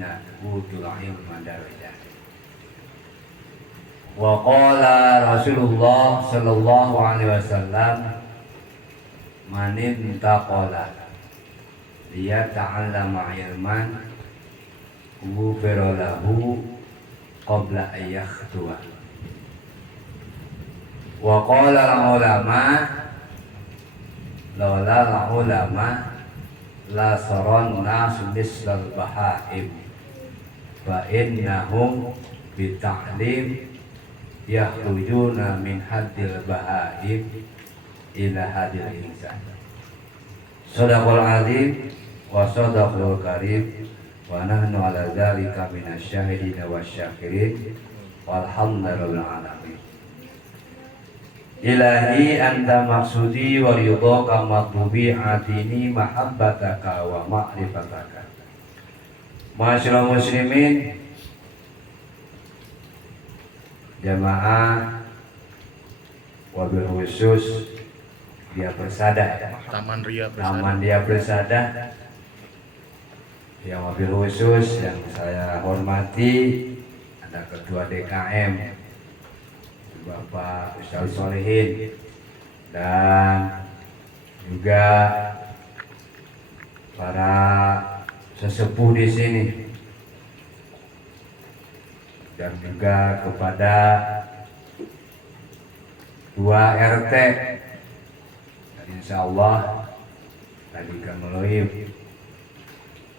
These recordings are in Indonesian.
ladzina utul ilma darajat. Wa qala Rasulullah sallallahu alaihi wasallam man intaqala liyata'allama ilman ghufira lahu qabla an yakhtuwa. Wa qala al-ulama laula al-ulama la saran nasu mislal bahaim fa innahum bita'lim yakhrujuna min haddil bahaim ila hadil insan. Shadaqal azim wa shadaqal karim wa nahnu ala dzalika minasyahidin wasyakirin walhamdulillahil alamin. Ilahi anta maksudi wa ridhaka matlubi atini mahabbataka wa ma'rifataka. Ma'asyiral muslimin, jamaah wabil khusus dia Persada, Taman Ria Persada. Taman Dia Persada, yang wabil khusus yang saya hormati ada Ketua DKM Bapak Ustaz Solehin dan juga para sesepuh di sini, dan juga kepada 2 RT. Dan insya Allah tadi kan melalui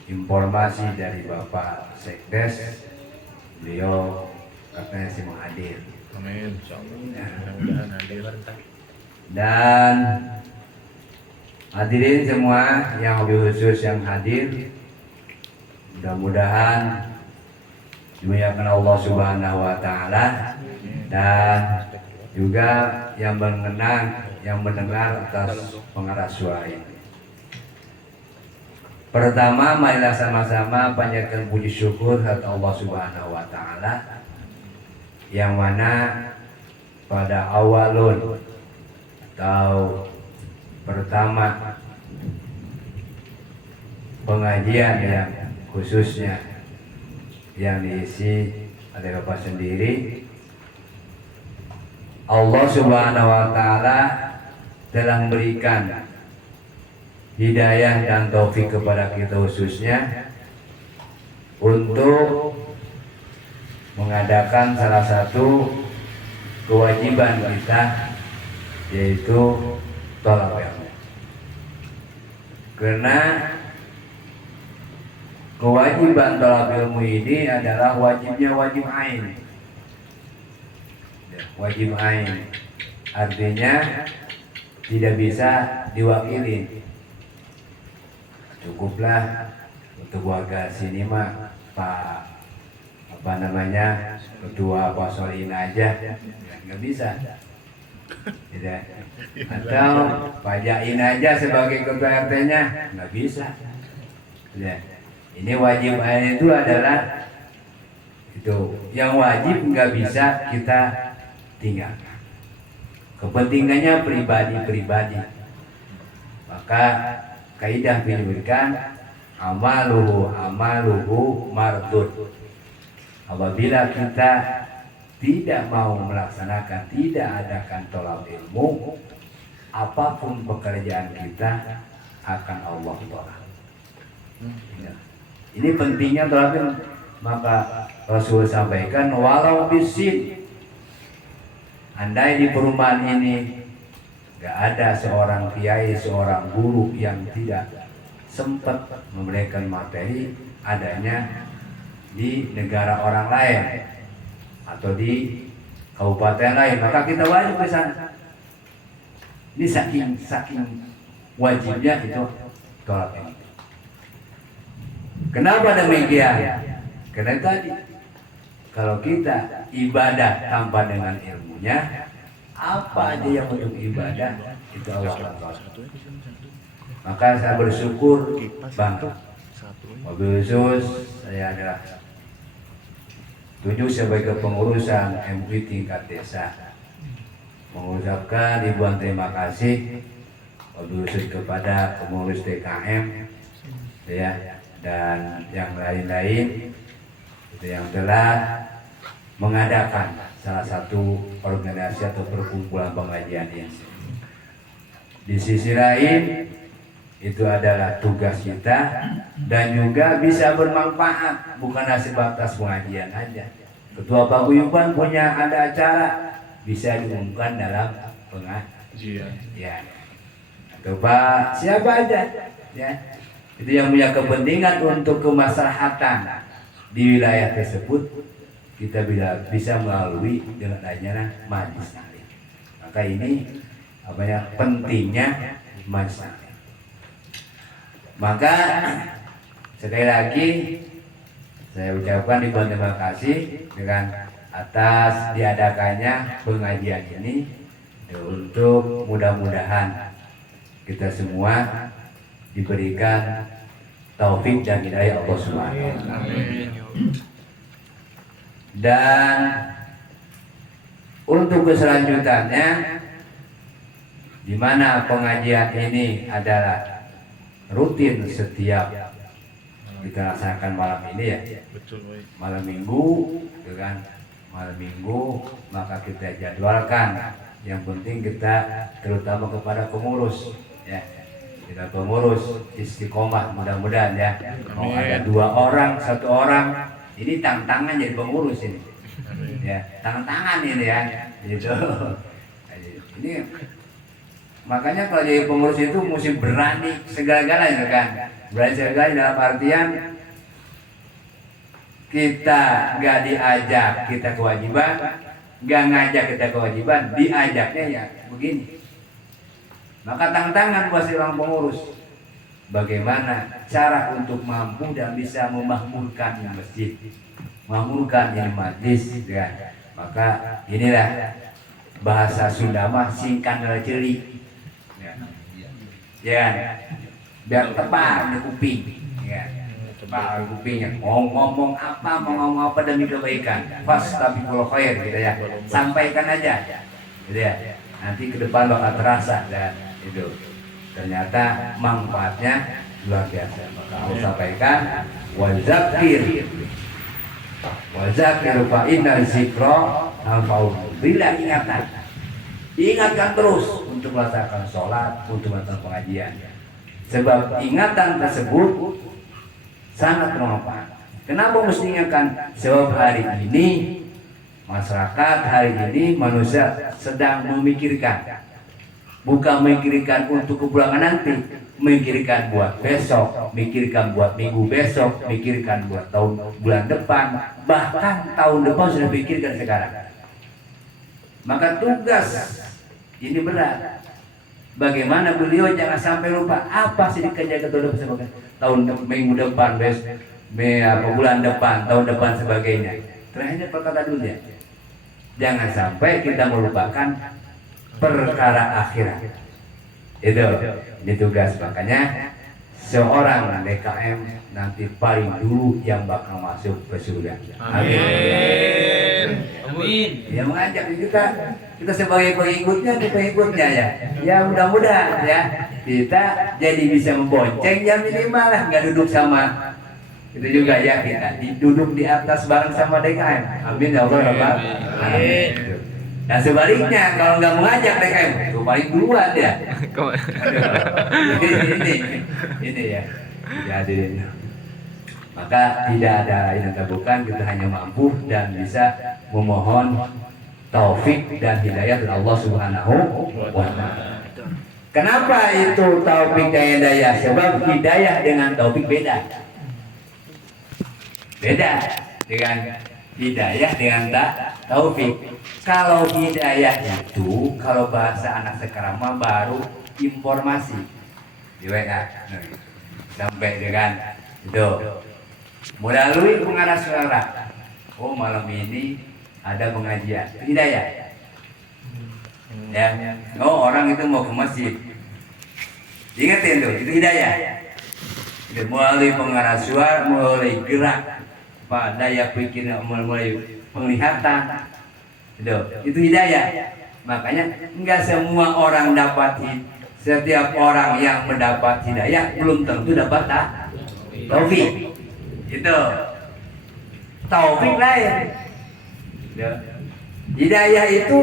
informasi dari Bapak Sekdes, beliau katanya sih mau hadir. Amin, insyaallah. Mudah-mudahan hadir ntar. Dan hadirin semua yang lebih khusus yang hadir, mudah-mudahan dimuliakan Allah Subhanahu wa taala, dan juga yang mendengar atas pengarah suara ini. Pertama, marilah sama-sama panjatkan puji syukur kepada Allah Subhanahu wa taala, yang mana pada awalun atau pertama pengajian yang khususnya yang diisi oleh Bapak sendiri, Allah Subhanahu wa taala telah memberikan hidayah dan taufik kepada kita khususnya untuk mengadakan salah satu kewajiban kita, yaitu thalab ilmu. Karena kewajiban thalab ilmu ini adalah wajibnya wajib ain. Wajib ain artinya tidak bisa diwakili. Cukuplah untuk warga sini mah Pak ketua pasolin aja, nggak bisa, tidak. Atau pajain aja sebagai ketua RT-nya, nggak bisa, tidak. Ini wajib itu adalah itu yang wajib, nggak bisa kita tinggalkan. Kepentingannya pribadi-pribadi. Maka kaidah menyebutkan amaluhu mardud. Apabila kita tidak mau melaksanakan, tidak adakan thalab ilmu, apapun pekerjaan kita akan Allah tolak. Ini pentingnya thalab ilmu. Maka Rasul sampaikan, walau bisin, andai di perumahan ini gak ada seorang kiai, seorang guru yang tidak sempat memberikan materi, adanya di negara orang lain atau di kabupaten lain, maka kita wajib ke sana. Ini saking wajibnya itu thalab ilmu. Kenapa demikian? Karena tadi kalau kita ibadah tanpa dengan ilmunya, apa aja yang untuk ibadah itu Allah tolak. Maka saya bersyukur banget. Wabil khusus saya adalah tunjuk sebagai kepengurusan MUI tingkat desa, mengucapkan ribuan terima kasih wabil khusus kepada pengurus DKM, ya, dan yang lain-lain itu yang telah mengadakan salah satu organisasi atau perkumpulan pengajian ini. Di sisi lain itu adalah tugas kita dan juga bisa bermanfaat, bukan sebatas pengajian aja. Ketua paguyuban punya ada acara bisa diumumkan dalam pengajian. Ya. Atau Pak siapa aja ya. Itu yang punya kepentingan untuk kemaslahatan di wilayah tersebut, kita bisa melalui dengan adanya majelis taklim. Maka ini pentingnya majelis taklim. Maka sekali lagi saya ucapkan ribuan terima kasih dengan atas diadakannya pengajian ini, untuk mudah-mudahan kita semua diberikan taufik dan hidayah Allah Subhanahu wa taala. Dan untuk keselanjutannya, di mana pengajian ini adalah rutin setiap kita laksanakan malam ini ya. Betul, baik. Malam Minggu, dengan malam Minggu maka kita jadwalkan. Yang penting kita terutama kepada pengurus ya. Kita pengurus istiqomah mudah-mudahan ya. Mau ada 2 orang, 1 orang, ini tantangan jadi pengurus ini. Ya, tangan-tangan ini ya. Gitu. Ini makanya kalau jadi pengurus itu mesti berani segala-galanya kan. Berani segala-galanya dalam artian kita nggak diajak kita kewajiban, nggak ngajak kita kewajiban, diajaknya ya begini. Maka tantangan buat seorang pengurus, bagaimana cara untuk mampu dan bisa memakmurkan masjid, memakmurkan ini majlis ya. Maka inilah bahasa Sunda mah singkan ceri ya, biar tebal di kuping ya. Tebal kupingnya mau ngomong apa demi kebaikan, fastabiqul khair gitu ya, sampaikan aja gitu ya, nanti ke depan bakal terasa dan itu ternyata manfaatnya luar biasa. Maka aku sampaikan wazakir fa inna zikra anfa'u. Bila ingatkan terus untuk melaksanakan sholat, untuk melaksanakan pengajian, sebab ingatan tersebut sangat bermanfaat. Kenapa mesti ingatkan? Sebab hari ini masyarakat, hari ini manusia sedang memikirkan, bukan memikirkan untuk kepulangan nanti, memikirkan buat besok, memikirkan buat minggu besok, memikirkan buat bulan depan, bahkan tahun depan sudah pikirkan sekarang. Maka tugas ini berat. Bagaimana beliau jangan sampai lupa apa sih dikerjakan tahun minggu depan, bulan depan, tahun depan sebagainya. Terakhirnya perkata dunia. Jangan sampai kita melupakan perkara akhirat. Ini tugas. Makanya seorang DKM nanti paling dulu yang bakal masuk ke surga. Amin. Amin. Ya mengajak kita sebagai pengikutnya ya. Ya mudah-mudahan ya kita jadi bisa membonceng ya minimal lah, nggak duduk sama itu juga ya, kita duduk di atas bareng sama DKM. Amin ya Allah. Amin. Dan sebaliknya kalau nggak mengajak DKM itu paling duluan ya. ini ya. Jadi maka tidak ada lain yang bukan, kita hanya mampu dan bisa memohon taufik dan hidayah dari Allah Subhanahu wa taala. Kenapa itu taufik dan hidayah? Sebab hidayah dengan taufik beda. Beda dengan hidayah dengan taufik. Kalau hidayah itu, kalau bahasa anak sekarang mah baru informasi di WA sampai dengan itu melalui pengarah suara. Oh malam ini ada pengajian, hidayah. Ya, oh orang itu mau ke masjid. Ingatin tuh, itu hidayah. Melalui pengarah suara, mulai gerak, daya pikir, mulai penglihatan. Itu hidayah. Makanya enggak semua orang dapat. Setiap orang yang mendapat hidayah belum tentu dapat taufik. Itu taufik lain. Ya. Hidayah itu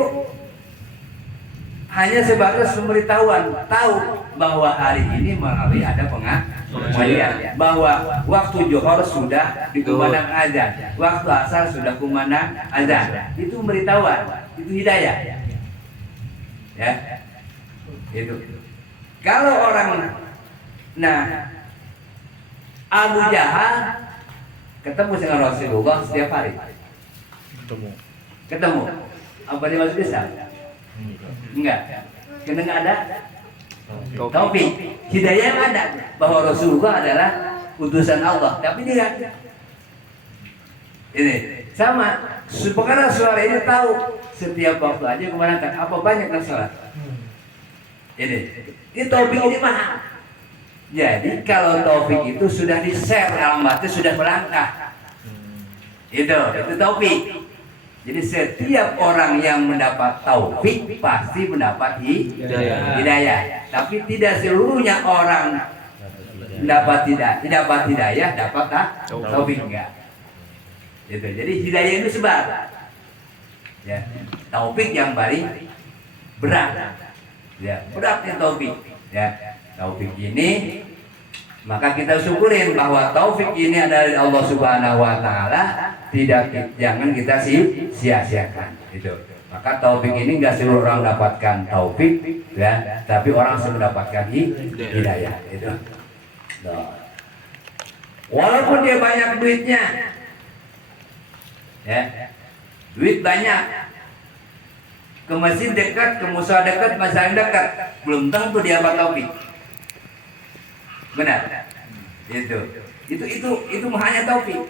hanya sebatas pemberitahuan, tahu bahwa hari ini melalui ada pengajian, bahwa waktu Johor sudah dikumandang azan, waktu asar sudah kumandang azan. Itu pemberitahuan, itu hidayah. Ya, itu. Kalau orang, nah, Abu Jahal ketemu dengan Rasulullah setiap hari. Ketemu. Apa dia masuk Islam? Enggak. Karena enggak ada taufik. Hidayah yang ada bahwa Rasulullah adalah utusan Allah. Tapi dia ini sama. Perkara suara ini tahu setiap waktu aja kemana kan? Apa banyak kan sholat? Ini taufik ini mahal. Jadi kalau taufik itu sudah di-share dalam hati, sudah melangkah. Itu taufik. Jadi setiap orang yang mendapat taufik pasti mendapat hidayah. Tapi tidak seluruhnya orang mendapat hidayah dapat taufik enggak. Gitu. Jadi hidayah itu sebar. Ya, taufik yang paling berat. Ya, beratnya taufik. Ya, taufik ini maka kita syukurin bahwa taufik ini adalah dari Allah Subhanahu wa taala, jangan kita sia-siakan itu. Maka taufik ini enggak seluruh orang dapatkan taufik ya, tapi orang semua mendapatkan hidayah itu. Walaupun dia banyak duitnya. Ya. Duit banyak. Ke masjid dekat, ke musola dekat, masalah dekat, belum tentu dia dapat taufik. Benar. Itu hanya taufik.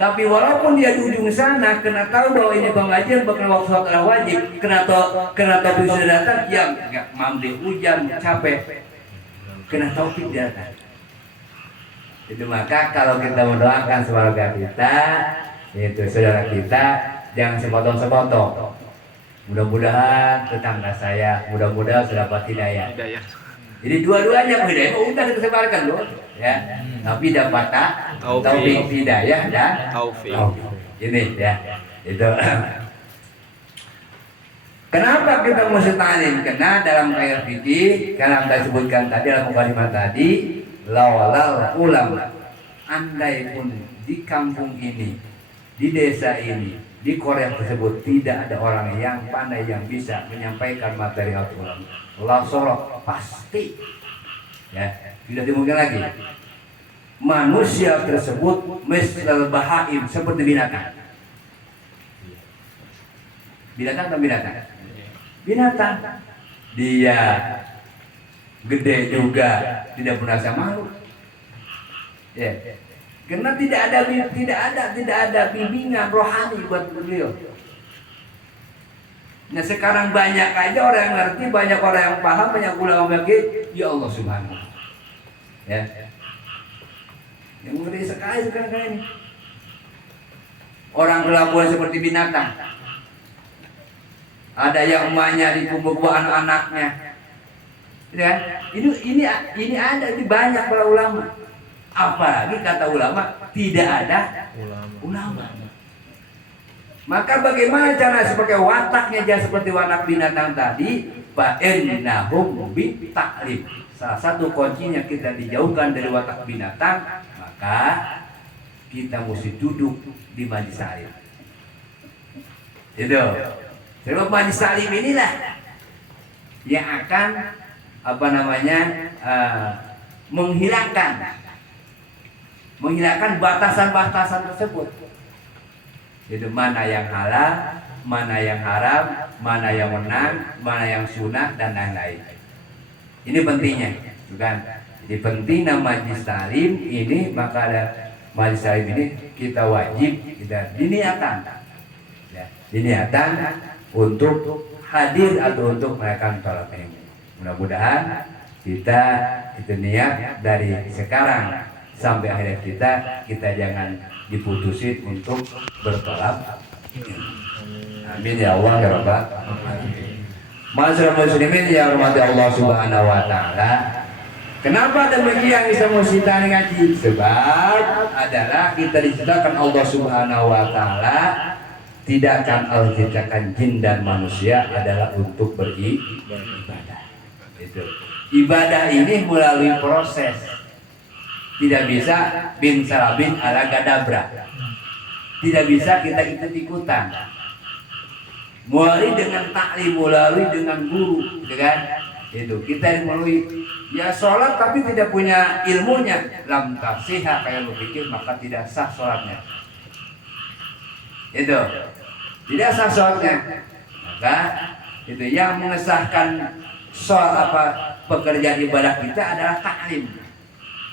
Tapi walaupun dia di ujung sana, kena tahu bahwa ini pengajian bukan waktu sholat wajib, kena taufik sudah datang, yang nggak mampu hujan, capek, kena taufik dia datang. Itu maka kalau kita mendoakan keluarga kita, itu saudara kita, jangan sepotong-sepotong. Mudah-mudahan tetangga saya, mudah-mudahan sudah dapat hidayah. Jadi dua-duanya hidayah, udah kita sebarkan loh, ya. Tapi dapat taufik hidayah dan taufik. Ini ya, itu. Kenapa kita mesti talim? Karena dalam ayat fikih, karena saya sebutkan tadi dalam mukadimah tadi, lawalal ulama, andai pun di kampung ini, di desa ini, di Korea tersebut tidak ada orang yang pandai yang bisa menyampaikan materi Al-Quran, lasorok pasti ya tidak dimungkin lagi manusia tersebut misal bahaim, seperti binatang. Binatang. Dia gede juga tidak merasa malu ya. Karena tidak ada bimbingan rohani buat beliau. Nah sekarang banyak aja orang yang ngerti, banyak orang yang paham, banyak ulama lagi. Ya Allah Subhanahu. Ya. Yang ngeri sekali sekarang ini. Orang kelakuan seperti binatang. Ada yang emaknya dikumpul anak-anaknya. Ya. Ini ada di banyak para ulama. Apalagi kata ulama tidak ada ulama. Maka bagaimana cara seperti wataknya jangan seperti watak binatang tadi? Fa'innahum bitaklim. Salah satu kuncinya kita dijauhkan dari watak binatang, maka kita mesti duduk di majlis taklim. Itu. Sebab majlis taklim inilah yang akan menghilangkan batasan-batasan tersebut. Itu mana yang halal, mana yang haram, mana yang menang, mana yang sunnah dan lain-lain. Ini pentingnya, bukan? Jadi penting majlis taklim ini, maka ada majlis taklim ini kita wajib kita diniatkan, ya, diniatkan untuk hadir atau untuk melakukan sholat ini. Mudah-mudahan kita itu niat dari sekarang sampai akhir kita jangan diputusin untuk bertolak. Amin ya Allah ya Rabbal alamin. Masyaallah muslimin yang rahmati Allah Subhanahu wa taala. Kenapa demikian semua kita ngaji? Sebab adalah kita diciptakan Allah Subhanahu wa taala, tidak akan Allah ciptakan jin dan manusia adalah untuk beribadah. Itu. Ibadah ini melalui proses. Tidak bisa bin salabin ala gadabra. Tidak bisa kita ikut-ikutan. Melalui dengan taklim, melalui dengan guru, dengan itu kita melalui ya sholat tapi tidak punya ilmunya, lam tasihah, kayak lu pikir maka tidak sah sholatnya. Itu tidak sah sholatnya. Maka itu yang mengesahkan soal pekerjaan ibadah kita adalah taklim,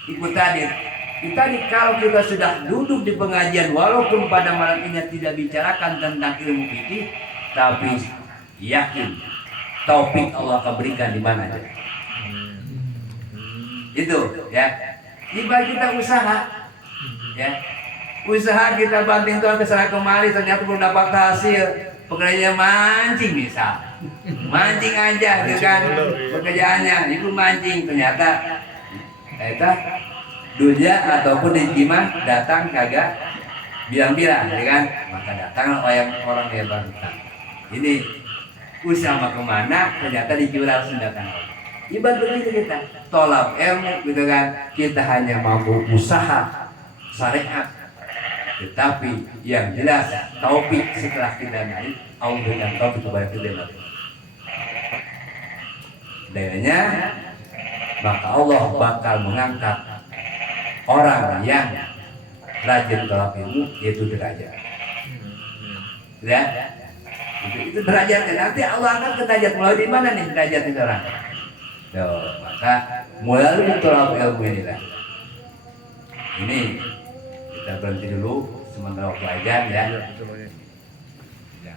ikut hadir. Kita kalau kita sudah duduk di pengajian, walaupun pada malam ini tidak bicarakan tentang ilmu fikih, tapi yakin taufik Allah akan berikan di mana aja. Itu ya. Tiba kita usaha, ya. Usaha kita banting Tuhan kesana kemari, ternyata belum dapat hasil. Pekerjaannya mancing misal, mancing aja, gitu kan? Pekerjaannya itu mancing, ternyata dunia ataupun dijimah datang kagak bilang-bilang, ya kan? Maka datanglah orang yang bangsa. Ini usaha kemana ternyata dijual sendakan. Ibarat begitu kita tolak ilmu gitu kan, kita hanya mampu usaha syariat, tetapi yang jelas taufik setelah kita naik Allah berikan taufik kepada kita. Dengannya maka Allah bakal mengangkat orang yang rajin tolak ilmu, yaitu derajat. Ya. Itu derajatnya. Nanti Allah akan ke derajat mulai di mana nih derajat itu orang? Tuh, maka melalui tolak ilmu inilah. Ini kita berhenti dulu sementara waktu ajan ya. Ya.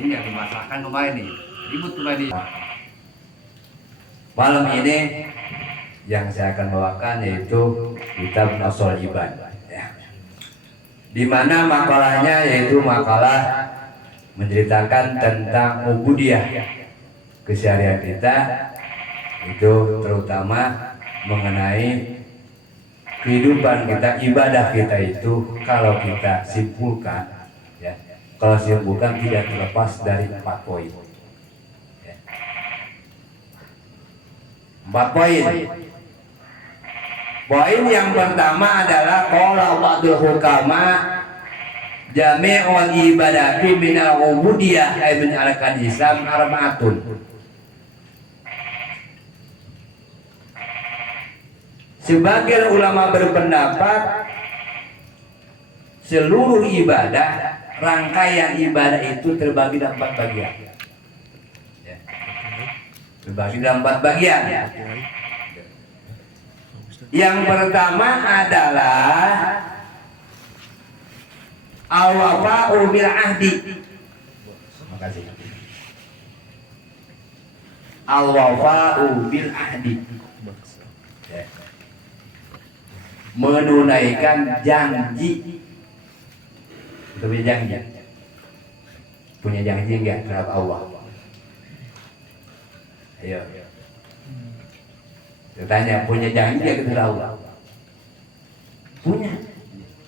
Ini yang dimasalahkan kemarin nih, ribut kemarin. Malam ini yang saya akan bawakan yaitu kitab Ushul Ibadah. Ya. Di mana makalahnya yaitu makalah menceritakan tentang ubudiyah keseharian kita, itu terutama mengenai kehidupan kita, ibadah kita itu kalau kita simpulkan, ya, kalau simpulkan tidak terlepas dari 4 poin. Ya. 4 poin. Poin yang pertama adalah qala ba'dul hukama jami'ul ibadati minal ubudiyah ay min arkan Islam arba'atun. Sebagian ulama berpendapat seluruh ibadah, rangkaian ibadah itu terbagi dalam 4 bagian. Ya. Terbagi dalam 4 bagian. Yang pertama adalah al-wafa'u bil ahdi. Makasih. Al-wafa'u bil ahdi. Menunaikan janji. Itu punya janji. Punya janji enggak terhadap Allah? Ayo. Ditanya punya janji enggak terhadap Allah? Punya.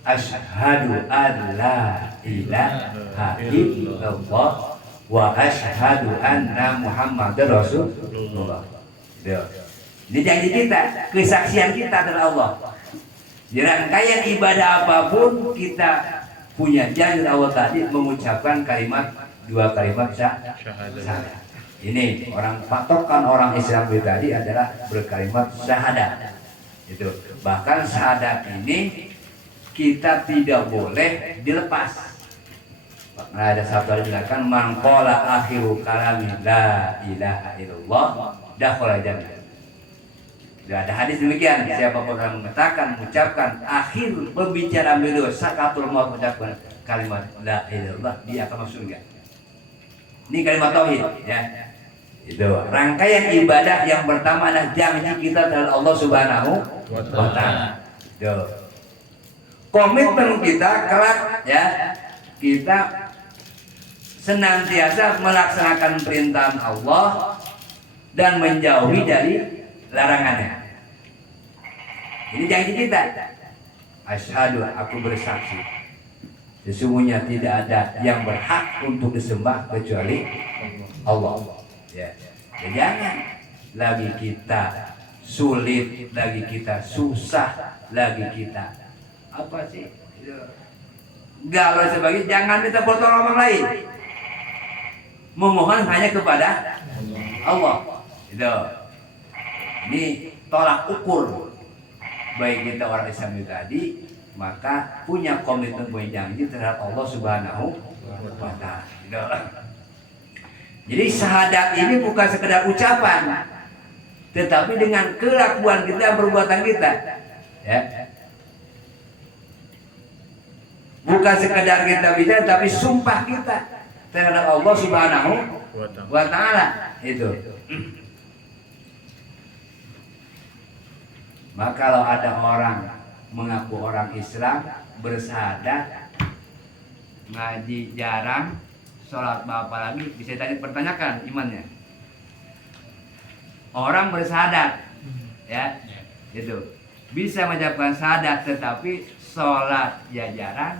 Asyhadu an la ilaha illallah wa asyhadu anna Muhammadar Rasulullah. Ini janji kita, kesaksian kita terhadap Allah. Di rangkaian ibadah apapun kita punya janji Allah tadi mengucapkan dua kalimat syahadat. Ini patokan orang Islam tadi adalah berkalimat syahadat. Itu. Bahkan syahadat ini kita tidak boleh dilepas. Nah, ada satu yang dikatakan man qala akhiru kalami la ilaha illallah dakhala jannah. Tidak ada hadis demikian. Siapapun yang mengucapkan akhir berbicara beliau sakatul maut mengucapkan kalimat la ilaha illallah, dia akan masuk surga. Ini kalimat tauhid ya. Itu rangkaian ibadah yang pertama adalah janji kita terhadap Allah Subhanahu wa taala. Itu. Komitmen kita kelak ya, kita senantiasa melaksanakan perintah Allah dan menjauhi dari larangannya. Ini janji kita. Asyhadu, aku bersaksi, sesungguhnya tidak ada yang berhak untuk disembah kecuali Allah. Ya. Ya, jangan lagi kita sulit, lagi kita susah, lagi kita apa sih? Galau sebagai, jangan minta pertolongan orang lain. Memohon hanya kepada Allah. Itu. Ini tolak ukur baik kita orang Islam itu tadi, maka punya komitmen, punya janji terhadap Allah Subhanahu wa Ta'ala. Gitu. Jadi syahadat ini bukan sekedar ucapan, tetapi dengan kelakuan kita, perbuatan kita, ya. Bukan sekedar kita bicara, tapi sumpah kita terhadap Allah Subhanahu wa Ta'ala. Itu. Maka kalau ada orang mengaku orang Islam, bersyahadat, ngaji jarang, sholat apa lagi, bisa tadi pertanyakan imannya. Orang bersyahadat, ya, itu bisa mengucapkan syahadat, tetapi sholat ya jarang,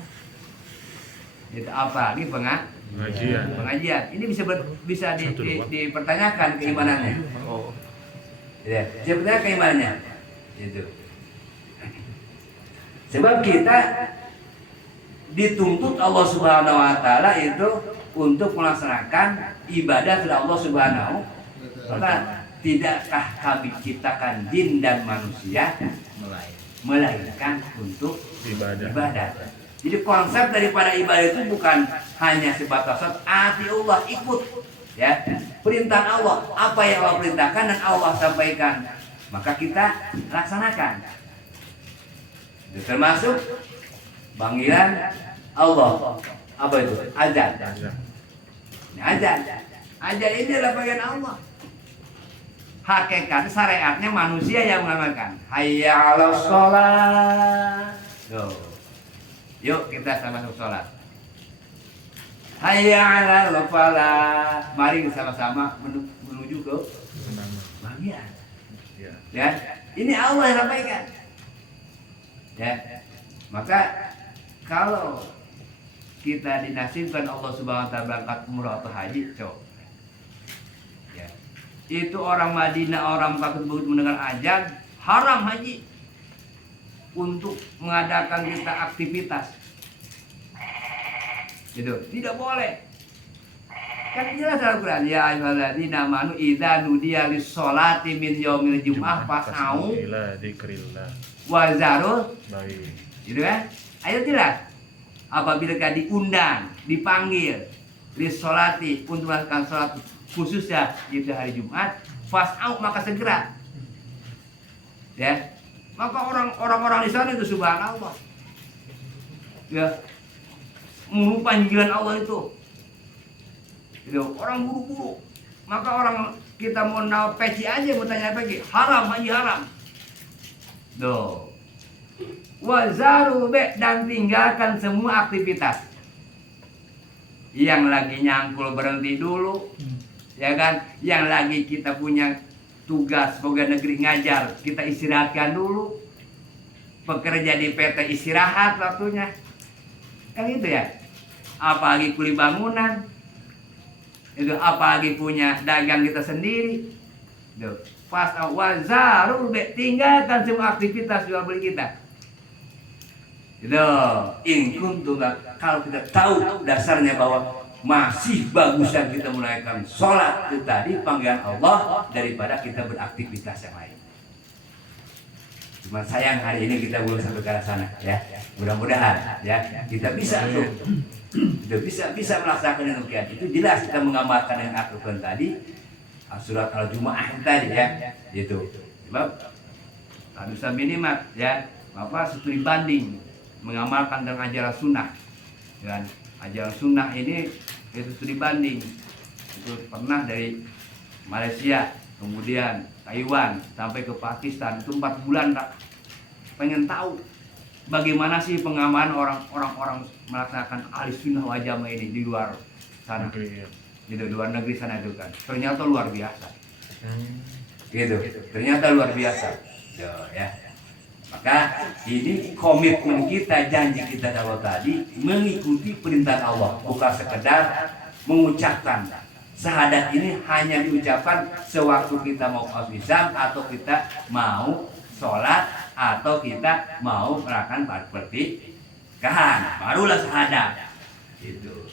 itu apalagi pengajian. Ini bisa dipertanyakan keimanannya. Ya, sebenarnya keimanannya itu. Sebab kita dituntut Allah Subhanahu wa Ta'ala itu untuk melaksanakan ibadah kepada Allah Subhanahu wa Ta'ala. Tidakkah kami ciptakan jin dan manusia melainkan untuk ibadah. Jadi konsep daripada ibadah itu bukan hanya sebatas ati Allah, ikut, ya, perintah Allah, apa yang Allah perintahkan dan Allah sampaikan, maka kita laksanakan. Itu termasuk panggilan Allah. Apa itu? Azan. Azan ini adalah bagian Allah. Hakikat syariatnya manusia yang mengamalkan. Hayya 'alas shalah. Yuk kita sama-sama sholat. Hayya 'alal falah. Mari sama-sama menuju ke bahagia. Ya, ini Allah yang sampaikan. Ya, maka kalau kita dinasibkan Allah Subhanahu wa Ta'ala berangkat umrah atau haji, ya, itu orang Madinah, orang Mekah begitu mendengar azan, haram haji untuk mengadakan kita aktivitas. Itu tidak boleh. Kan jelas Al-Quran, ya ayyuhalladzina amanu idza nudiya lis-sholati min yaumil jum'ah fas'au ila dzikrillah wa zarul baik. Gitu kan? Ayat jelas. Apabila diundang, dipanggil lis-sholati untuk melakukan sholat khususnya di hari Jumat, fas'au, maka segera. Ya. Maka orang-orang di sana itu subhanallah. Ya. Panggilan Allah itu. Itu orang buru-buru. Maka orang kita mau peci aja, mau tanya peci, haram haji haram. Tuh. Wazaru be, dan tinggalkan semua aktivitas. Yang lagi nyangkul berhenti dulu. Ya kan? Yang lagi kita punya tugas pegawai negeri ngajar, kita istirahatkan dulu. Pekerja di PT istirahat waktunya. Kan itu ya. Apalagi kuli bangunan. Itu apalagi punya dagang kita sendiri. Itu pas wazaru be, tinggalkan semua aktivitas jual beli kita. Itu in kuntum, kalau kita tahu dasarnya bahwa masih bagusnya kita menaikkan sholat itu tadi panggilan Allah daripada kita beraktivitas yang lain. Cuma sayang hari ini kita belum sampai ke arah sana, ya. Mudah-mudahan ya kita bisa tuh, bisa melaksanakan demikian. Itu jelas kita mengamalkan dengan Al-Quran tadi, surat Al-Jumu'ah tadi, ya. Itu. Sebab tak bisa minimal, ya. Bapak studi banding mengamalkan dengan ajaran sunnah. Dan ajaran sunnah ini itu studi banding. Itu pernah dari Malaysia, kemudian Taiwan sampai ke Pakistan, itu 4 bulan tak pengen tahu bagaimana sih pengamalan orang-orang melaksanakan ahli sunnah wal jamaah ini di luar sana, di luar negeri sana itu kan. Ternyata luar biasa. Gitu. Ternyata luar biasa. Ya. Maka ini komitmen kita, janji kita kalau tadi mengikuti perintah Allah, bukan sekedar mengucapkan. Syahadat ini hanya diucapkan sewaktu kita mau masuk Islam, atau kita mau sholat, atau kita mau melakukan pernikahan, barulah syahadat. Itu.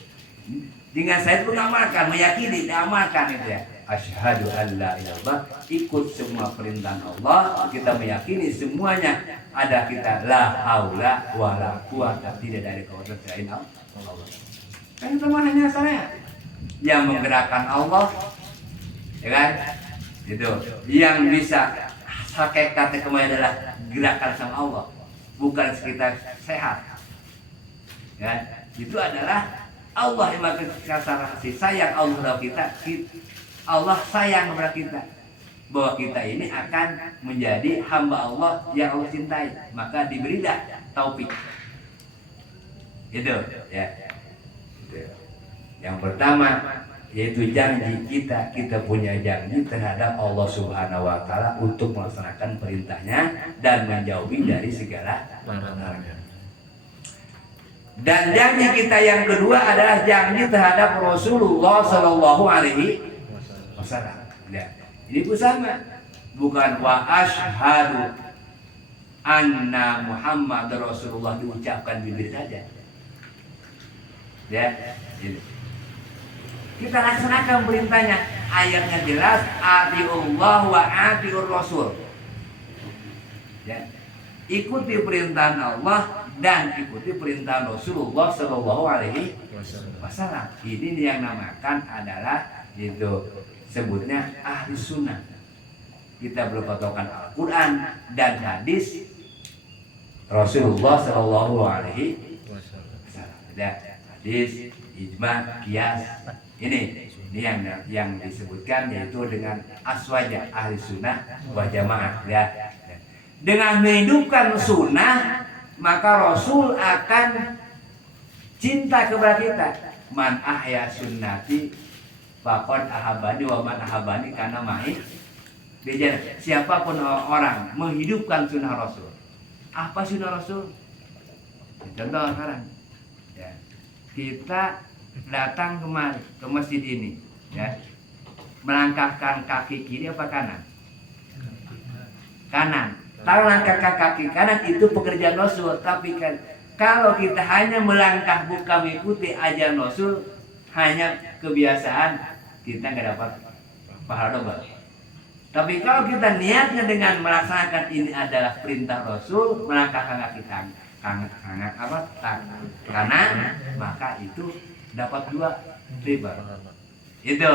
Dengan saya itu mengamalkan, meyakini, diamalkan itu ya. Asyhadu an la ilaha illallah, ikut semua perintah Allah, kita meyakini semuanya ada kita la haula wala quwata, tidak dari kekuatan selain Allah. Kan itu hanya saya yang menggerakkan Allah, ya kan? Itu yang bisa hakikatnya kembali adalah gerakan sama Allah, bukan sekitar sehat. Ya, itu adalah Allah yang kasar kasih sayang Allah kepada kita. Allah sayang kepada kita, bahwa kita ini akan menjadi hamba Allah yang Allah cintai, maka diberilah taufik. Itu ya. Itu. Yang pertama yaitu janji kita punya janji terhadap Allah Subhanahu wa taala untuk melaksanakan perintahnya dan menjauhi dari segala larangannya. Dan janji kita yang kedua adalah janji terhadap Rasulullah Sallallahu Alaihi Wasallam. Ya. Ini pun sama, bukan wa asyhadu anna Muhammad Rasulullah diucapkan bibir saja. Ya, ini. Kita laksanakan perintahnya. Ayatnya jelas, atiullah wa atiur rasul. Ya. Ikuti perintah Allah dan ikuti perintah Rasulullah Sallallahu Alaihi Wasallam. Ini yang namakan adalah itu sebutnya ahli sunnah. Kita berpatokan Al-Quran dan hadis Rasulullah Sallallahu Alaihi Wasallam. Hadis, ijma, qiyas. Ini yang disebutkan yaitu dengan aswaja ahli sunnah wal jamaah. Ya. Dengan menghidupkan sunnah, maka Rasul akan cinta kepada kita. Man ahya sunnati faqad ahabani wa man ahabani kana ma'i. Siapapun orang menghidupkan sunnah Rasul. Apa sunnah Rasul? Contoh sekarang. Ya. Kita datang kemari ke masjid ini, ya, melangkahkan kaki kiri apa kanan? Kanan. Kalau langkah kaki kanan itu pekerjaan Rasul, tapi kan kalau kita hanya melangkah bukan mengikuti ajaran Rasul, hanya kebiasaan, kita nggak dapat pahala double. Tapi kalau kita niatnya dengan melaksanakan ini adalah perintah Rasul, melangkahkan kaki kanan, maka itu dapat 2 riba. Itu.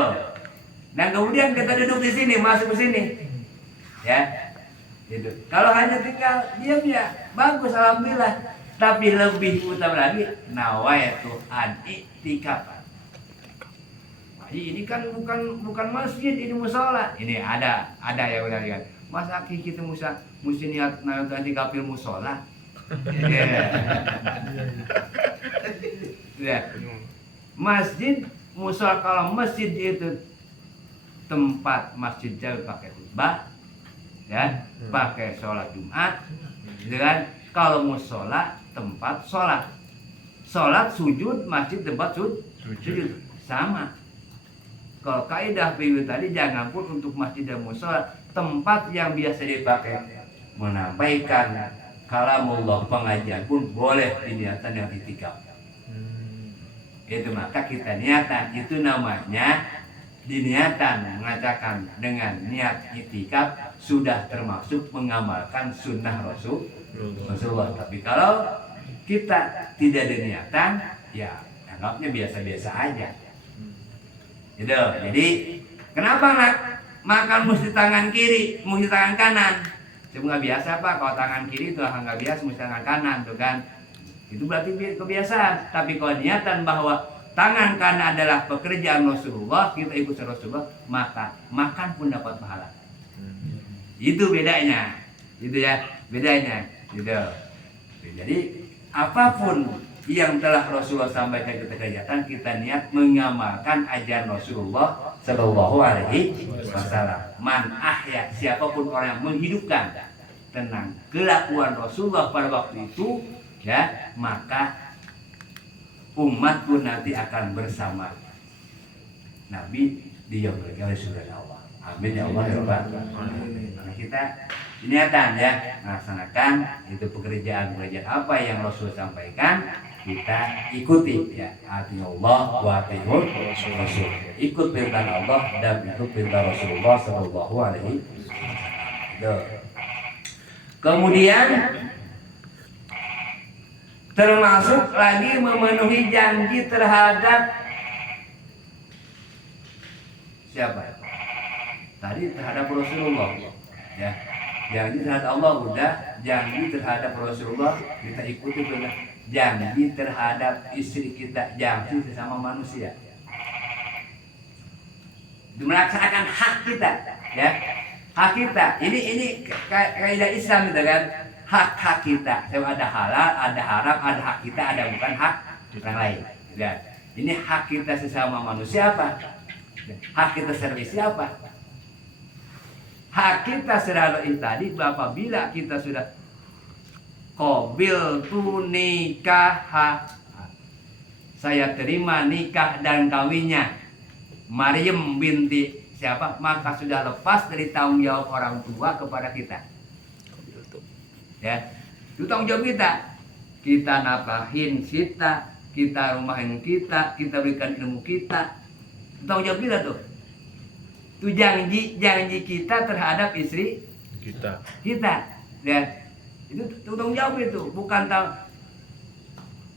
Dan kemudian kita duduk di sini, masuk ke sini. Ya. Itu. Kalau hanya tinggal diam ya, bagus alhamdulillah. Tapi lebih utama lagi nawaitu an i'tikaf. Ini kan bukan masjid, ini musola. Ini ada yang udah lihat. Masa kita mesti niat i'tikaf di musola? Ya. Masjid, musola, kalau masjid itu tempat masjid jauh pakai khutbah, ya, pakai sholat Jumat, dengan kalau musola tempat sholat sujud, masjid tempat sujud sama. Kalau kaidah PW tadi jangan pun untuk masjid dan musola tempat yang biasa dipakai menyampaikan kalamullah, pengajian pun boleh diniatan yang i'tikaf. Itu maka kita niatan, itu namanya diniatan, mengatakan dengan niat i'tikaf sudah termasuk mengamalkan sunnah Rasulullah. Tapi kalau kita tidak diniatan, ya anggapnya biasa-biasa aja. Gitu. Jadi kenapa makan mesti tangan kiri, mesti tangan kanan? Cuma nggak biasa Pak, kalau tangan kiri itu nggak biasa, mesti tangan kanan tuh kan. Itu berarti kebiasaan. Tapi kalau niatan bahwa tangan kanan adalah pekerjaan Rasulullah, kita ikut Rasulullah, maka makan pun dapat pahala. Itu bedanya. Gitu ya, bedanya. Gitu. Jadi apapun yang telah Rasulullah sampaikan kita kerjakan, kita niat mengamalkan ajaran Rasulullah Sallallahu Alaihi Wasallam. Man ahya, siapapun orang yang menghidupkan. tentang kelakuan Rasulullah pada waktu itu, ya, maka umat pun nanti akan bersama Nabi di yaumil qiyamah surga Allah. Amin ya Allah ya Rabbal alamin. Maka kita niatan ya melaksanakan itu pekerjaan apa yang Rasul sampaikan, kita ikuti ya. Ati Allah wa atiur Rasul. Ikut perintah Allah dan ikut perintah Rasulullah sallallahu alaihi wasallam. Kemudian termasuk lagi memenuhi janji terhadap siapa? Tadi terhadap Rasulullah, ya. Janji terhadap Allah udah, janji terhadap Rasulullah kita ikuti benar. Janji terhadap istri kita, janji sesama manusia. Melaksanakan hak kita, ya. Hak kita. Ini kaidah Islam itu kan. Hak kita. Ada halal, ada haram, ada hak kita, ada bukan hak orang lain. Ya. Ini hak kita sesama manusia apa? Hak kita servis siapa? Hak kita selalu tadi apabila kita sudah qabil tu nikah, saya terima nikah dan kawinnya Maryam binti siapa, maka sudah lepas dari tanggung jawab orang tua kepada kita. Ya, itu tanggung jawab kita. Kita nafkahin kita rumahin kita berikan ilmu kita. Tanggung jawab kita tuh. Itu janji kita terhadap istri kita. Ya. Itu tanggung jawab itu, bukan tahu.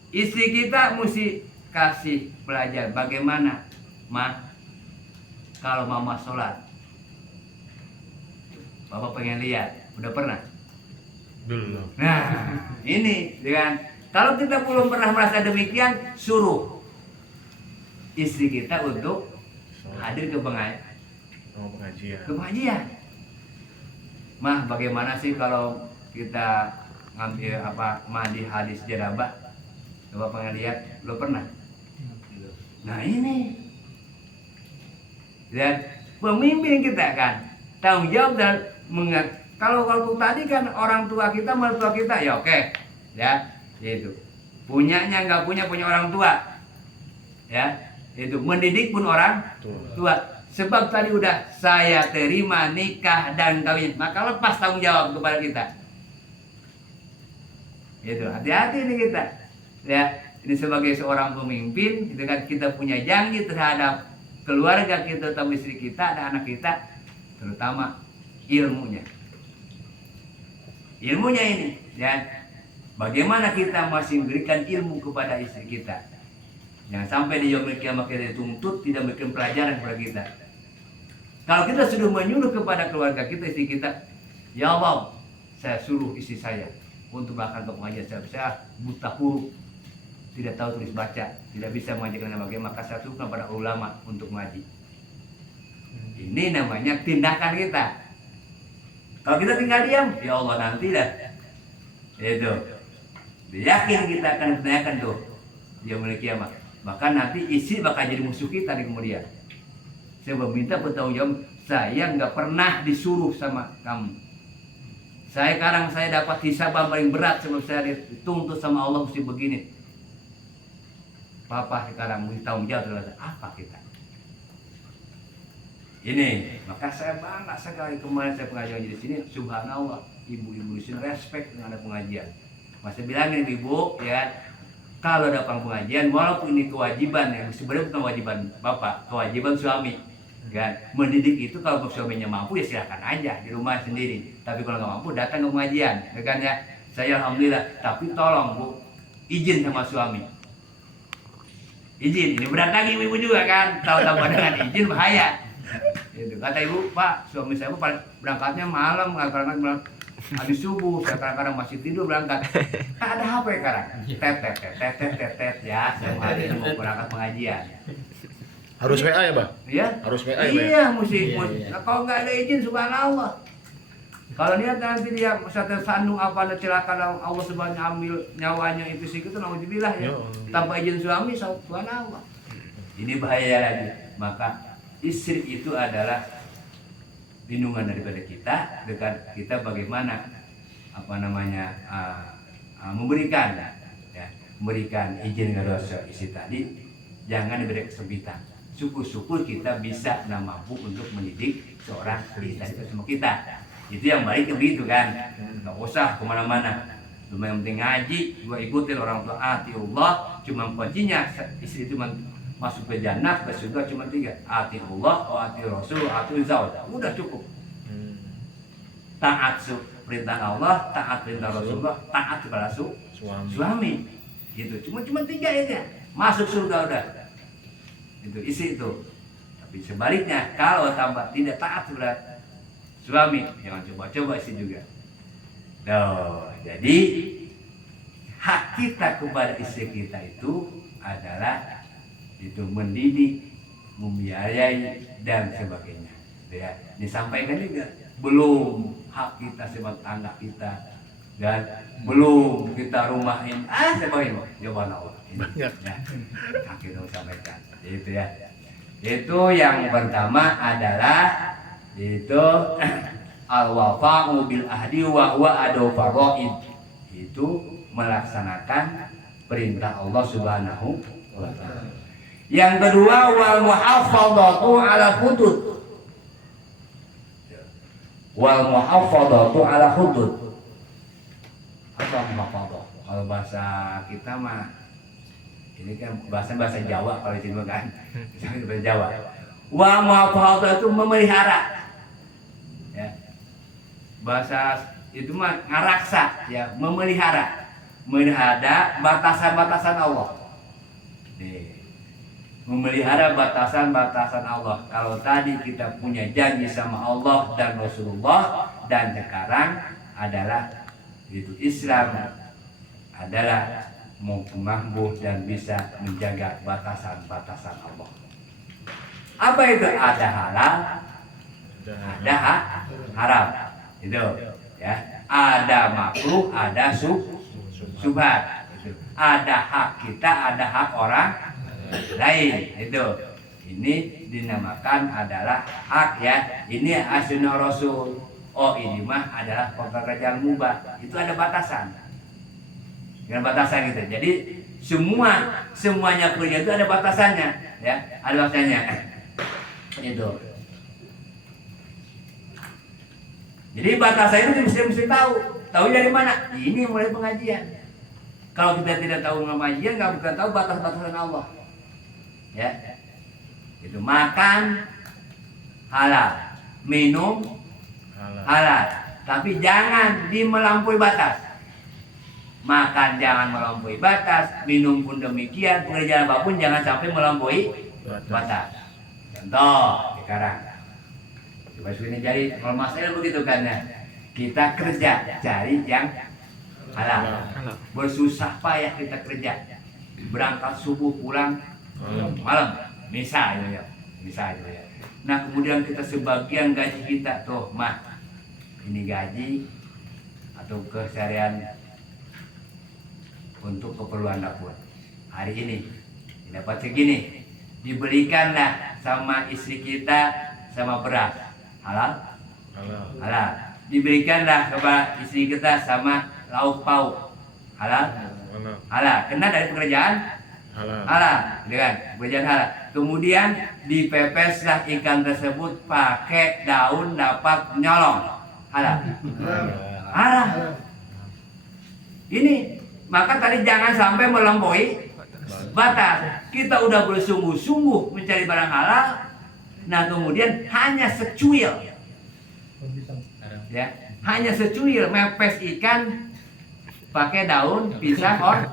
Istri kita mesti kasih pelajar bagaimana, kalau mama sholat. Bapak pengen lihat, udah pernah? Belum. Nah, ini dengan kalau kita belum pernah merasa demikian, suruh istri kita untuk hadir ke pengajian. Mah, bagaimana sih kalau kita ngambil mandi hadis janabah? Coba pengen lihat, lo pernah? Nah ini, dan pemimpin kita kan tanggung jawab dan kalau tadi kan orang tua kita, mertua kita, ya oke, ya itu punyanya nggak punya orang tua, ya itu mendidik pun orang tua. Sebab tadi udah saya terima nikah dan kawin, maka lepas tanggung jawab kepada kita. Itu hati-hati nih kita. Ya, ini sebagai seorang pemimpin, itu kan kita punya janji terhadap keluarga kita, terutama istri kita dan anak kita, terutama ilmunya. Ilmunya ini, ya. Bagaimana kita masih memberikan ilmu kepada istri kita. Jangan sampai di yaumil qiyamah kita dituntut tidak memberikan pelajaran kepada kita. Kalau kita sudah menyuruh kepada keluarga kita, istri kita, ya Allah, saya suruh istri saya untuk melakukan pengajian. Saya buta huruf, tidak tahu tulis baca, tidak bisa mengajarkan dengan bagaimana, maka saya suruh kepada ulama untuk mengaji. Ini namanya tindakan kita. Kalau kita tinggal diam, ya Allah nanti dah. Itu. Yakin kita akan ditanyakan tuh yaumil qiyamah. Bahkan nanti istri bakal jadi musuh kita di kemudian. Saya meminta bertanggung jawab, saya nggak pernah disuruh sama kamu. Sekarang saya dapat hisaban paling berat sebelum saya dituntut sama Allah mesti begini. Papa sekarang mesti tanggung jawab terhadap apa kita. Ini, maka saya bangga sekali kemarin saya pengajian di sini. Subhanallah, ibu-ibu di sini respect dengan ada pengajian. Masih bilangin ibu, ya, kalau datang pengajian, walaupun ini kewajiban ya, sebenarnya bukan kewajiban bapak, kewajiban suami. Kan? Mendidik itu kalau suaminya mampu ya silakan aja di rumah sendiri. Tapi kalau nggak mampu datang ke pengajian, kan ya. Saya alhamdulillah. Tapi tolong bu, izin sama suami. Izin, ini berat lagi ibu juga kan. Tahu-tahu dengan izin bahaya. Itu kata ibu, Pak, suami saya berangkatnya malam, kadang-kadang habis subuh, saya kadang-kadang masih tidur berangkat. Ada apa ya sekarang? Tet ya, saya mau berangkat pengajian. Harus WA ya, Bang? Iya. Harus WA ya, iya, mesti. Nah, kalau nggak ada izin, subhanallah. Kalau dia nanti dia tersandung apa ada celaka Allah sebanyak ambil nyawanya itu sih itu naudzubillah ya. Tanpa izin suami, subhanallah. Ini bahaya lagi. Maka istri itu adalah lindungan daripada kita, dengan kita bagaimana memberikan ya, memberikan izin kepada istri tadi, jangan diberi kesempitan. Syukur-syukur kita bisa mampu untuk mendidik seorang istri tadi sama kita. Itu yang baik begitu kan. Nggak usah kemana-mana. Cuma yang penting ngaji, gua ikutin orang tua atiullah. Cuma kuncinya istri itu masuk ke jannah, ke surga cuma 3. Atiullah, ati rasul, ati zauj. Udah cukup. Taat perintah Allah, taat perintah Rasulullah, taat kepada suami. Gitu. Cuma 3 itu. Masuk surga udah. Itu isi itu. Tapi sebaliknya kalau tambah tidak taat kepada suami, jangan coba-coba isi juga. Jadi hak kita kepada istri kita itu adalah itu mendidik, membiayai dan sebagainya. Ya, disampaikan juga belum hak kita sebagai anak kita dan belum kita rumahin sebagainya. Jawaban Allah. Ini, ya, hak kita sampaikan. Itu ya. Itu yang pertama adalah itu al-wafa'u bil ahdi wa huwa adu faraid. Itu melaksanakan perintah Allah Subhanahu wa taala. Yang kedua wal muhafadzatu ala hudud. Wal muhafadzatu ala hudud. Apa muhafadzah? Kalau bahasa kita mah ini kan bahasa Jawa kalau itu kan. Bahasa Jawa. Wa muhafadzah itu memelihara. Ya. Bahasa itu mah ngaraksa ya, memelihara. Memelihara batasan-batasan Allah. Nih. Memelihara batasan-batasan Allah. Kalau tadi kita punya janji sama Allah dan Rasulullah, dan sekarang adalah itu Islam adalah mahbuh dan bisa menjaga batasan-batasan Allah. Apa itu? Ada halal, ada haram. Itu ya. Ada makruh, ada subhat. Ada hak kita, ada hak orang lain. Itu. Ini dinamakan adalah hak ya. Ini as-sunnah Rasul. Oh, ini mah adalah pekerjaan mubah. Itu ada batasan. Dengan batasan gitu. Jadi semuanya kerja itu ada batasannya, ya. Ada batasannya. Itu. Jadi batasan itu mesti tahu. Tahu dari mana? Ini mulai pengajian. Kalau kita tidak tahu pengajian, nggak bukan tahu batas-batasan Allah. Ya. Itu makan halal, minum halal. Tapi jangan melampaui batas. Makan jangan melampaui batas, minum pun demikian, pekerjaan apapun jangan sampai melampaui batas. Contoh sekarang, coba ini jadi kalau masalah begitu kan ya, kita kerja cari yang halal, bersusah payah kita kerja, berangkat subuh pulang malam, misalnya ya. Nah kemudian kita sebagian gaji kita tuh mah ini gaji atau keseharian untuk keperluan dapur hari ini dapat segini, diberikanlah sama istri kita sama beras halal, diberikanlah kepada istri kita sama lauk pauk halal, kena dari pekerjaan halal, dengan pekerjaan halal. Kemudian dipepeslah ikan tersebut pakai daun dapat nyolong halal. Ini maka tadi jangan sampai melampaui batas. Kita udah bersungguh-sungguh mencari barang halal, nah kemudian hanya secuil, ya, hanya secuil mepes ikan pakai daun pisang orang.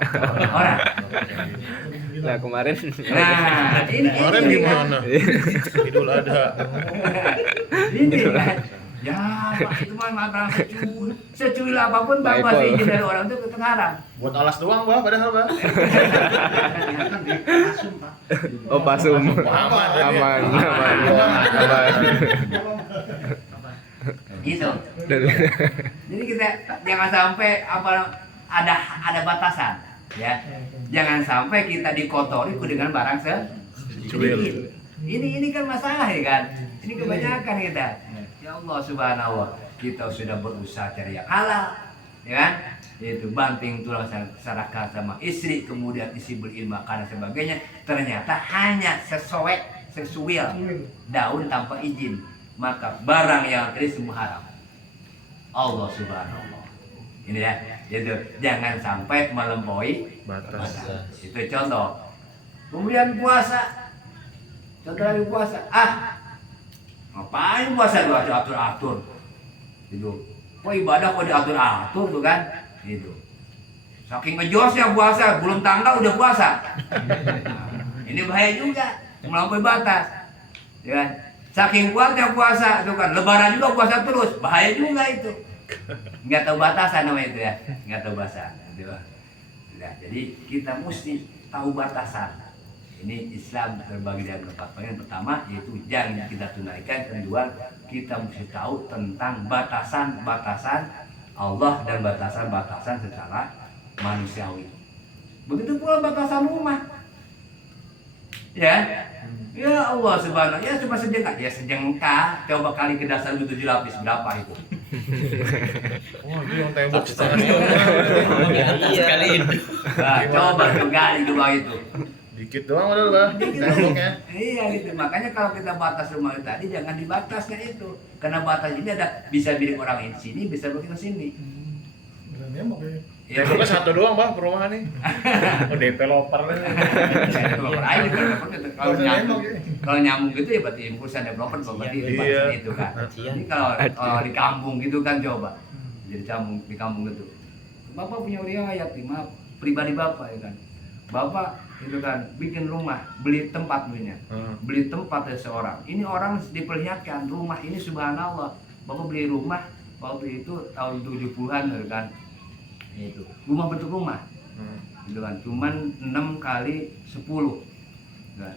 Nah kemarin. Nah ini gimana? Idul Adha. Ini kan. Ya, itu mah barang secuil apapun bapak izin dari orang itu tetap haram. Buat alas doang, Bah, padahal, Bah. Oh, pasum. Aman. Gitu. Jadi kita jangan sampai ada batasan, ya. Jangan sampai kita dikotori dengan barang sedikit. Ini kan masalah ya kan. Ini kebanyakan kita. Ya Allah Subhanahu wa, kita sudah berusaha cari yang halal, ya kan? Itu banting tulang serahkan sama istri, kemudian isi beliin makanan sebagainya, ternyata hanya sesuai daun tanpa izin, maka barang yang tadi semua haram. Allah subhanallah. Ini ya, itu jangan sampai melampaui Batas. Itu contoh. Kemudian puasa, contoh lagi puasa. Ngapain puasa lu atur-atur? Itu, kok ibadah kok diatur-atur tuh kan? Itu. Saking ngejosnya puasa, belum tanggal udah puasa. Nah, ini bahaya juga, melampaui batas. Ya kan? Saking kuatnya puasa itu kan, lebaran juga puasa terus, bahaya juga itu. Nggak tahu batasan namanya itu ya, nggak tahu batasan. Gitu. Nah, jadi kita mesti tahu batasan. Ini Islam terbagi dalam 4 bagian. Pertama yaitu yang kita tunaikan, kedua kita mesti tahu tentang batasan-batasan Allah dan batasan-batasan secara manusiawi. Begitu pula batasan rumah. Ya. Ya Allah subhanahu, ya cuma sejengkal. Ya sejengkal, coba kali ke dasar 7 lapis berapa itu? Oh, itu yang tembok setengah Sekali. Nah, coba gali coba itu. dikit doang udah bah temboknya. Iya gitu. Makanya kalau kita batas rumah tadi jangan dibatasnya itu. Karena batas ini ada bisa bilik orang ini sini, bisa bilik sini. Nembok ya. Temboknya satu doang bang perumahan nih. Oh developer nih. Kalau nyambung gitu ya berarti impulsan developer berarti Iya. itu kan. Ini kalau di kampung gitu kan coba. Jadi di kampung gitu. Bapak punya riwayat maaf pribadi Bapak ya kan. Bapak itu kan bikin rumah, beli tempat punya. Beli tempat dari seorang. Ini orang diperlihatkan rumah ini subhanallah. Bapak beli rumah waktu itu tahun 70-an kan. Itu rumah bentuk rumah gitu kan, cuman 6 kali 10 kan.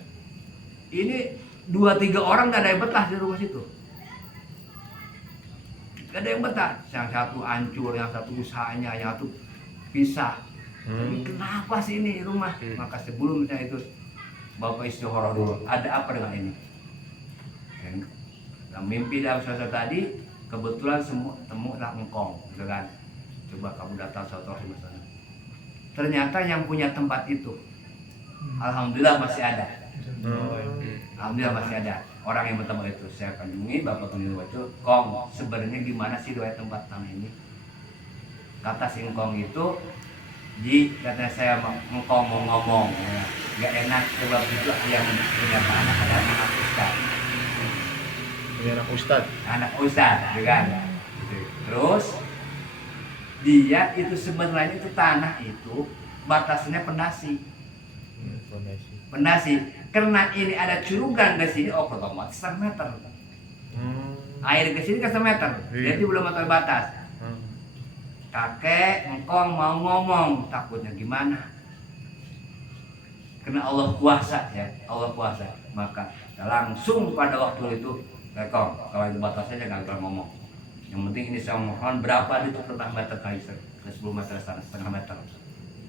Ini 2-3 orang gak ada yang betah di rumah situ, gak ada yang betah. Yang satu hancur, yang satu usahanya, yang satu pisah. Ini kenapa sih ini rumah? Maka sebelumnya itu Bapak istihara dulu, ada apa dengan ini? Nah, mimpi dalam suasana tadi kebetulan semua temulah engkong gitu kan. Coba kamu datang suatu hari sana. Ternyata yang punya tempat itu, alhamdulillah masih ada. Alhamdulillah masih ada orang yang bertemu itu. Saya kunjungi, Bapak kunjungi itu, Kong, sebenarnya gimana sih doa tempat tanah ini? Kata si Kong itu, katanya saya engkong mau ngomong, ya. Gak enak sebab itu yang punya tanah ada anak ustad. Ini anak ustad. Anak ustad, kan? Terus dia itu sebenarnya itu tanah itu batasnya pendasi. Karena ini ada curugan ke sini, otomatis 1 meter. Air ke sini kan 1 meter. Jadi belum ada batas. Kakek engkong mau ngomong, takutnya gimana? Karena Allah kuasa ya, Allah kuasa. Maka langsung pada waktu itu, Kong, kalau itu batasnya jangan ngomong. Yang penting ini saya mohon berapa itu per meter kali 10 meter, setengah meter.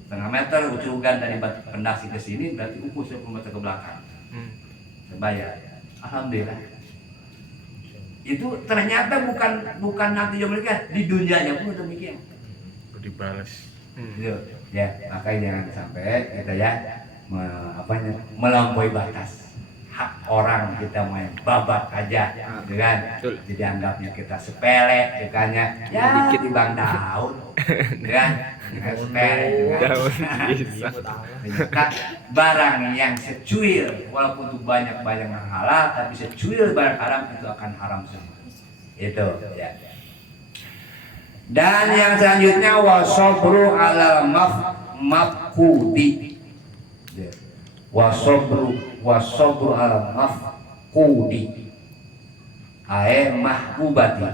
Setengah meter ucugan dari pendasi ke sini berarti ukur 10 meter ke belakang. Bayar. Alhamdulillah. Itu ternyata bukan nanti yang mereka di dunianya pun demikian. Dibalas. Ya, makanya jangan sampai kita ya melampaui batas. Hak orang kita main babak aja, gitu kan? Jadi anggapnya kita sepele, gitu kan ya? Ya, dikit bang daun, gitu kan? Sepele, gitu kan? Barang yang secuil, walaupun itu banyak yang halal, tapi secuil barang haram itu akan haram semua. Itu, ya. Dan yang selanjutnya wasobru alal mafkudi. Wasobru al mafkudi ae mahbubati,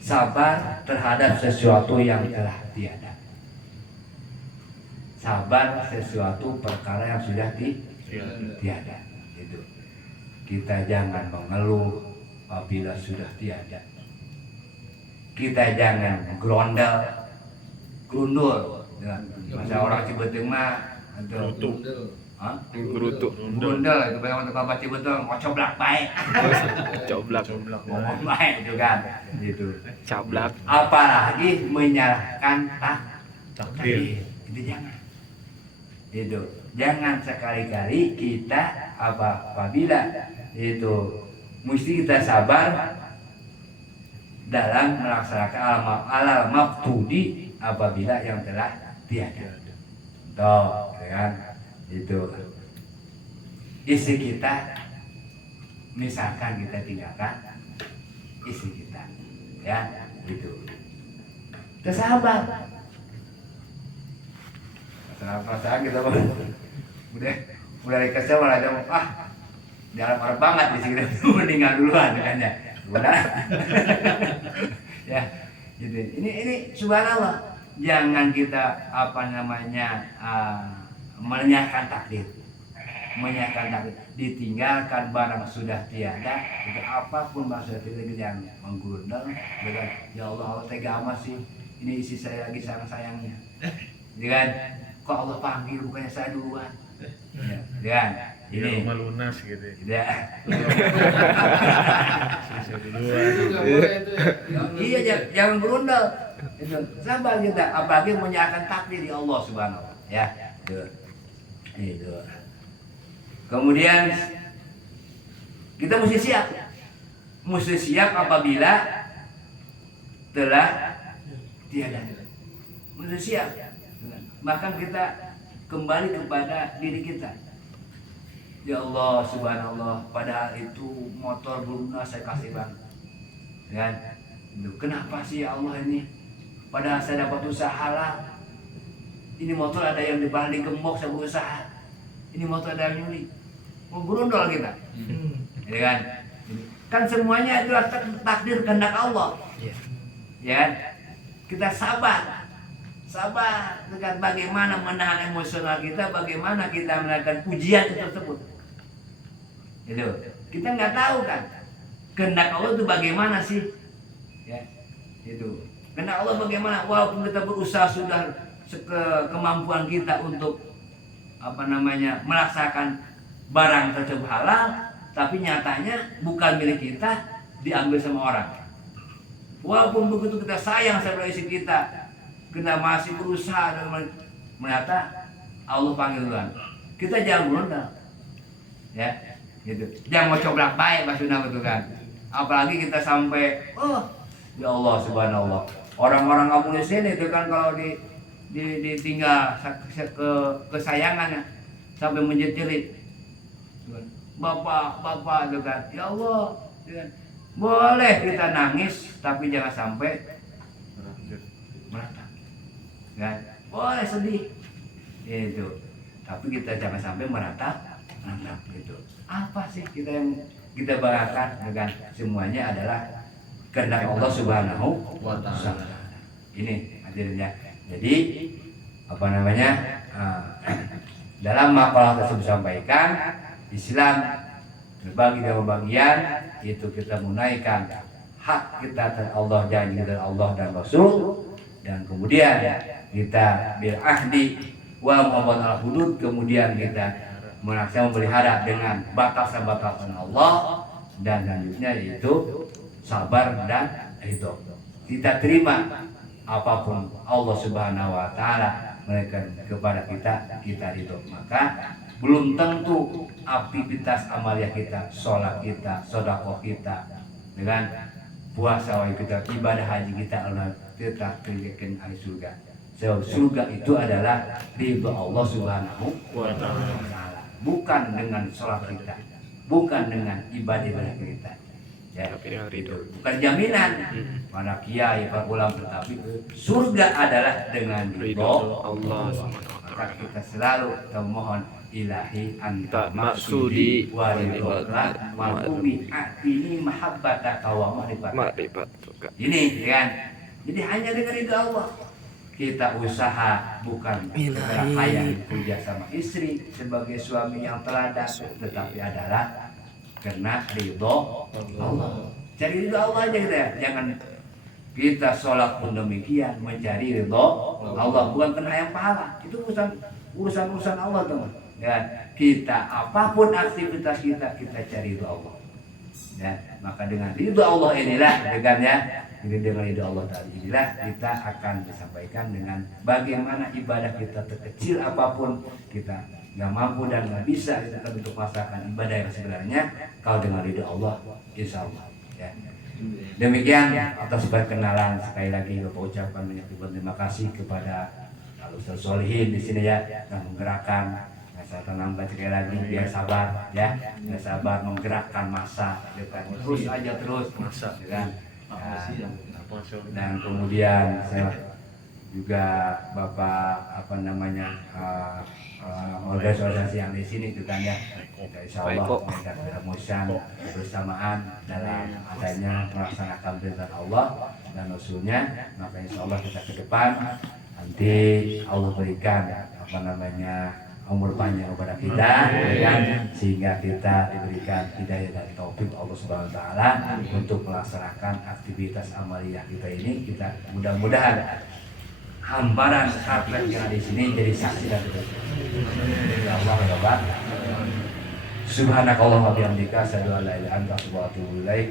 sabar terhadap sesuatu yang telah tiada. Sabar sesuatu perkara yang sudah tiada. Itu kita jangan mengeluh apabila sudah tiada. Kita jangan gerundul. Masa orang Cibetung mah Itu. Hah? Gerutu. Gundel itu banyak untuk baca betul, ngocoblak baik. Coblak. Ngomong baik itu kan. Gitu. Cablak. Apalagi menyalahkan Takdir. Itu jangan. Itu. Jangan sekali-kali kita apabila itu mesti kita sabar dalam melaksanakan alam maqtudi apabila yang telah tiada. Toh, kan? Itu. Istri kita misalkan kita tinggalkan istri kita, ya, gitu. Kita sabar. Perasaan kita udah dikasih malah ada jangan marah banget di sini meninggal duluan kan ya. Udah. Ya, gitu. Ini subhanallah. Jangan kita menyalahkan takdir. Menyalahkan takdir. Ditinggalkan barang sudah tiada, itu apapun maksud kita jangan menggundul dengan ya Allah tega amat sih. Ini isi saya lagi sayang-sayangnya. Jangan kok Allah panggil bukannya saya duluan. Ya, jangan. Ini rumah lunas gitu. Tidak. Bisa duluan. Iya, jangan berundal. Itu sabar kita, apalagi menyerahkan takdir di Allah Subhanahu wa taala, ya. Itu. Kemudian kita mesti siap. Mesti siap apabila telah tiada. Mesti siap. Bahkan kita kembali kepada diri kita. Ya Allah subhanallah, padahal itu motor belum saya kasih bang, kan? Kenapa sih ya Allah ini? Padahal saya dapat usaha lah. Ini motor ada yang dibalik gembok saya berusaha. Ini motor ada yang nyuri. Mau berundol kita, ya kan? Kan semuanya itu takdir kehendak Allah, ya kan? Kita sabar. Sabar dengan bagaimana menahan emosional kita, bagaimana kita melakukan ujian tersebut. Itu kita nggak tahu kan kehendak Allah itu bagaimana sih, ya itu kehendak Allah bagaimana. Walaupun kita berusaha sudah kemampuan kita untuk melaksanakan barang tersebut halal, tapi nyatanya bukan milik kita, diambil sama orang. Walaupun begitu kita sayang sama istri kita, kita masih berusaha dan ternyata Allah panggil Tuhan. Kita jangan berundal, ya, gitu. Jangan mau coblak baik maksudnya betul kan. Apalagi kita sampai, ya Allah subhanallah. Orang-orang kampung di sini itu kan kalau ditinggal kesayangannya sampai menjerit, bapak itu kan, ya Allah, ya. Boleh kita nangis tapi jangan sampai meratap. Kan? Boleh sedih itu, tapi kita jangan sampai meratap gitu. Apa sih yang kita banggakan dengan semuanya adalah kehendak Allah Subhanahu wa taala. Ini hadirnya. Jadi dalam makalah tersebut sampaikan Islam terbagi dalam bagian itu kita menunaikan hak kita terhadap Allah, janji dari Allah dan Rasul, dan kemudian kita bil ahdi wa muhammad al hudud, kemudian kita memelihara dengan batasan-batasan Allah, dan selanjutnya yaitu sabar dan ridho. Kita terima apapun Allah Subhanahu wa taala memberikan kepada kita ridho. Maka belum tentu aktivitas amalia kita, sholat kita, sedekah kita, dengan puasa kita, ibadah haji kita Allah tetap diberikan ahli surga. Surga itu adalah ridho Allah Subhanahu wa taala, bukan dengan sholat kita, bukan dengan ibadah kita. Ya, itu bukan jaminan para kiai, para ulama, tetapi surga adalah dengan ridho Allah. Maka kita selalu memohon ilahi anta maksudi wa ridhoka ma'ubi ini mahabbataka wa ma'rifatuka. Ini kan. Jadi hanya dengan ridho Allah kita usaha, bukan kaya kerja sama istri sebagai suami yang teladan, tetapi adalah karena ridho Allah. Cari ridho Allah aja kita, jangan kita sholat pun demikian mencari ridho Allah, bukan karena yang pahala. Itu urusan urusan Allah teman. Ya, kita apapun aktivitas kita cari ridho Allah. Ya, maka dengan ridho Allah inilah dengan ridho Allah tadi inilah kita akan disampaikan dengan bagaimana ibadah kita terkecil apapun kita nggak mampu dan nggak bisa kita untuk melaksanakan ibadah yang sebenarnya kalau dengan ridho Allah insya Allah. Ya. Demikian atas perkenalan sekali lagi Bapak ucapkan banyak terima kasih kepada Ustaz Solihin di sini ya yang menggerakkan. Saya tenang sekali lagi biar sabar ya, biar sabar menggerakkan massa, terus aja terus massa, kan? Dan kemudian saya juga Bapak organisasi yang di sini juga ya, insya Allah kita bermusyawarah bersamaan dalam adanya melaksanakan perintah Allah dan Rasulnya, maka insya Allah kita ke depan nanti Allah berikan umur panjang kepada kita sehingga kita diberikan hidayah dan taufik Allah Subhanahu wa taala untuk melaksanakan aktivitas amaliyah kita ini. Kita mudah-mudahan hamparan karpet yang di sini jadi saksi dan ya Allah ya Rabb. Subhanakallahumma wa bihamdika asyhadu an la ilaha illa anta astaghfiruka wa atubu ilaik.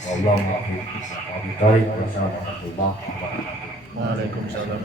Wallahu a'lam bishawab. Wassalamu warahmatullahi wabarakatuh. Waalaikumsalam.